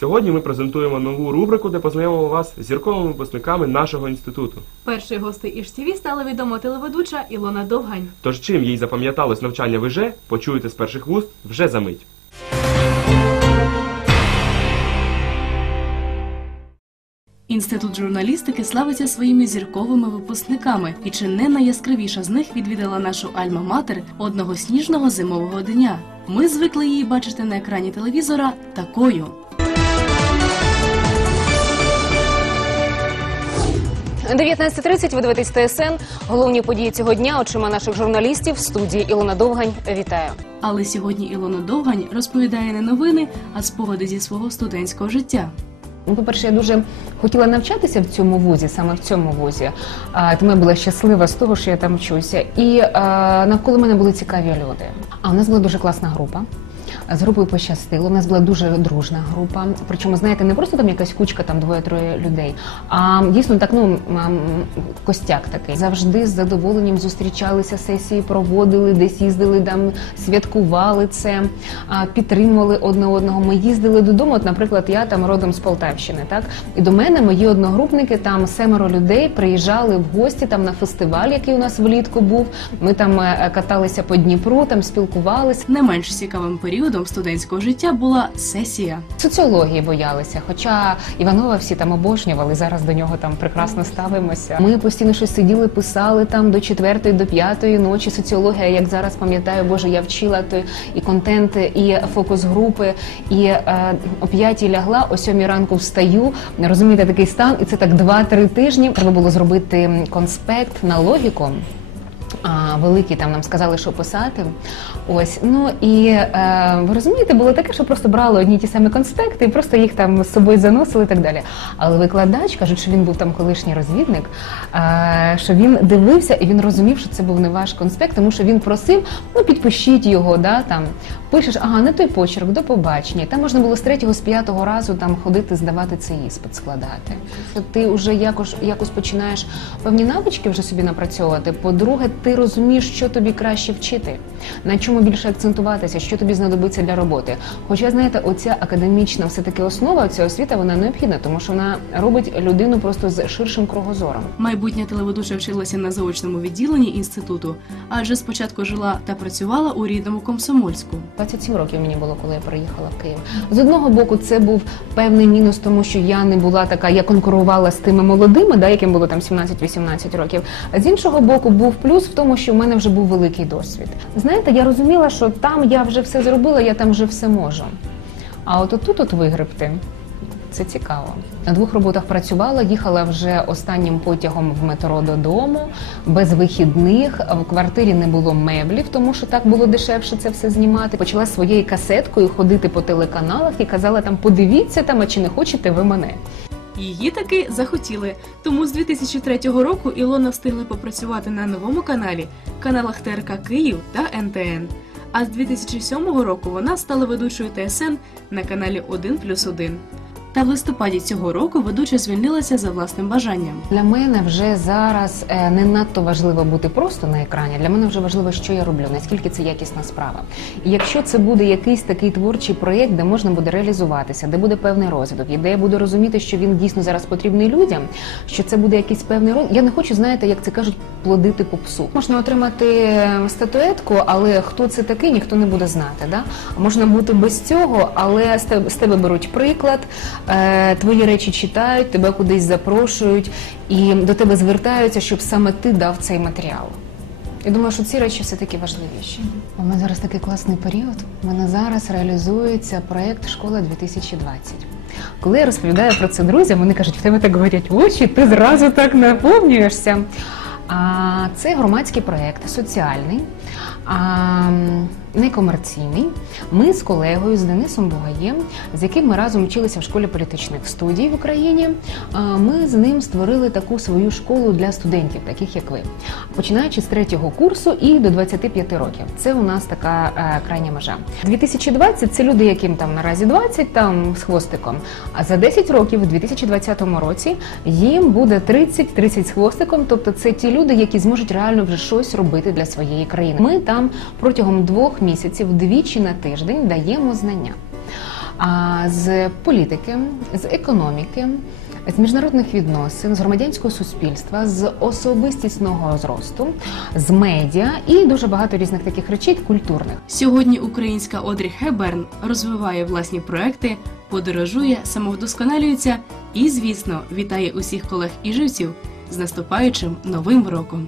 Сьогодні ми презентуємо нову рубрику, де познайомимо вас з зірковими випускниками нашого інституту. Першою гостею ІЖ ТВ стала відома телеведуча Ілона Довгань. Тож чим їй запам'яталось навчання в ІЖ, почуєте з перших вуст вже за мить. Інститут журналістики славиться своїми зірковими випускниками, і чи не найяскравіша з них відвідала нашу альма-матер одного сніжного зимового дня. Ми звикли її бачити на екрані телевізора такою. 19.30 ви дивитесь ТСН. Головні події цього дня очима наших журналістів в студії Ілона Довгань. Вітаю. Але сьогодні Ілона Довгань розповідає не новини, а спогади зі свого студентського життя. Ну, по-перше, я дуже хотіла навчатися в цьому вузі, саме в цьому вузі. А, тому я була щаслива з того, що я там вчуся. І а, навколо мене були цікаві люди. А у нас була дуже класна група. З групою пощастило. У нас була дуже дружна група. Причому, знаєте, не просто там якась кучка, там двоє-троє людей, а дійсно так, ну костяк такий. Завжди з задоволенням зустрічалися, сесії проводили, десь їздили там, святкували це, підтримували одне одного. Ми їздили додому. От, наприклад, я там родом з Полтавщини, так і до мене мої одногрупники, там семеро людей приїжджали в гості там на фестиваль, який у нас влітку був. Ми там е, каталися по Дніпру, там спілкувалися. Не менш цікавим періодом студентського життя була сесія. Соціології боялися, хоча Іванова всі там обожнювали. Зараз до нього там прекрасно ставимося. Ми постійно щось сиділи, писали там до четвертої, до п'ятої ночі. Соціологія, як зараз пам'ятаю, боже, я вчила то і контент, і фокус групи. І е, о п'ятій лягла, о сьомій ранку встаю. Розумієте, такий стан, і це так два-три тижні. Треба було зробити конспект на логіку. Великий там нам сказали, що писати. Ось ну і е, ви розумієте, було таке, що просто брали одні ті самі конспекти і просто їх там з собою заносили і так далі. Але викладач кажуть, що він був там колишній розвідник, е, що він дивився і він розумів, що це був не ваш конспект, тому що він просив, ну підпишіть його, да там пишеш, ага, не той почерк, до побачення. Там можна було з третього, з п'ятого разу там ходити, здавати цей іспит, складати. Ти вже якось якось починаєш певні навички вже собі напрацьовувати. По-друге, ти розумієш, що тобі краще вчити, на чому більше акцентуватися, що тобі знадобиться для роботи. Хоча, знаєте, оця академічна все-таки основа, ця освіта, вона необхідна, тому що вона робить людину просто з ширшим кругозором. Майбутня телеведуча вчилася на заочному відділенні інституту, адже спочатку жила та працювала у рідному Комсомольську. 27 років мені було, коли я приїхала в Київ. З одного боку, це був певний мінус, тому що я не була така, я конкурувала з тими молодими, да, яким було там 17-18 років. А з іншого боку, був плюс в тому, що в мене вже був великий досвід. Знаєте, я розуміла, що там я вже все зробила, я там вже все можу. А от тут от вигребти. Це цікаво. На двох роботах працювала, їхала вже останнім потягом в метро додому, без вихідних. В квартирі не було меблів, тому що так було дешевше це все знімати. Почала своєю касеткою ходити по телеканалах і казала там: подивіться там, а чи не хочете ви мене. Її таки захотіли. Тому з 2003 року Ілона встигла попрацювати на новому каналі, каналах ТРК Київ та НТН. А з 2007 року вона стала ведучою ТСН на каналі 1 плюс 1. Та в листопаді цього року ведуча звільнилася за власним бажанням. Для мене вже зараз е, не надто важливо бути просто на екрані. Для мене вже важливо, що я роблю, наскільки це якісна справа. І якщо це буде якийсь такий творчий проєкт, де можна буде реалізуватися, де буде певний розвиток, і де я буду розуміти, що він дійсно зараз потрібний людям, що це буде якийсь певний розвиток. Я не хочу, знаєте, як це кажуть, плодити попсу. Можна отримати статуетку, але хто це такий, ніхто не буде знати. Да? Можна бути без цього, але з тебе- беруть приклад. Е, твої речі читають, тебе кудись запрошують і до тебе звертаються, щоб саме ти дав цей матеріал. Я думаю, що ці речі все таки важливіші. У мене зараз такий класний період. У мене зараз реалізується проєкт Школа 2020. Коли я розповідаю про це друзям, вони кажуть, в тебе так горять очі, ти зразу так наповнюєшся. Це громадський проєкт, соціальний, некомерційний. Ми з колегою з Денисом Бугаєм, з яким ми разом вчилися в школі політичних студій в Україні. Ми з ним створили таку свою школу для студентів, таких як ви, починаючи з третього курсу і до 25 років. Це у нас така е, крайня межа. 2020 – це люди, яким там наразі 20, там з хвостиком. А за 10 років, у 2020 році, їм буде 30-30 з хвостиком. Тобто, це ті люди, які зможуть реально вже щось робити для своєї країни. Ми там протягом двох місяців, двічі на тиждень, даємо знання. а з політики, з економіки, з міжнародних відносин, з громадянського суспільства, з особистісного зросту, з медіа і дуже багато різних таких речей культурних. Сьогодні українська Одрі Хеберн розвиває власні проекти, подорожує, самовдосконалюється і, звісно, вітає усіх колег і живців з наступаючим новим роком.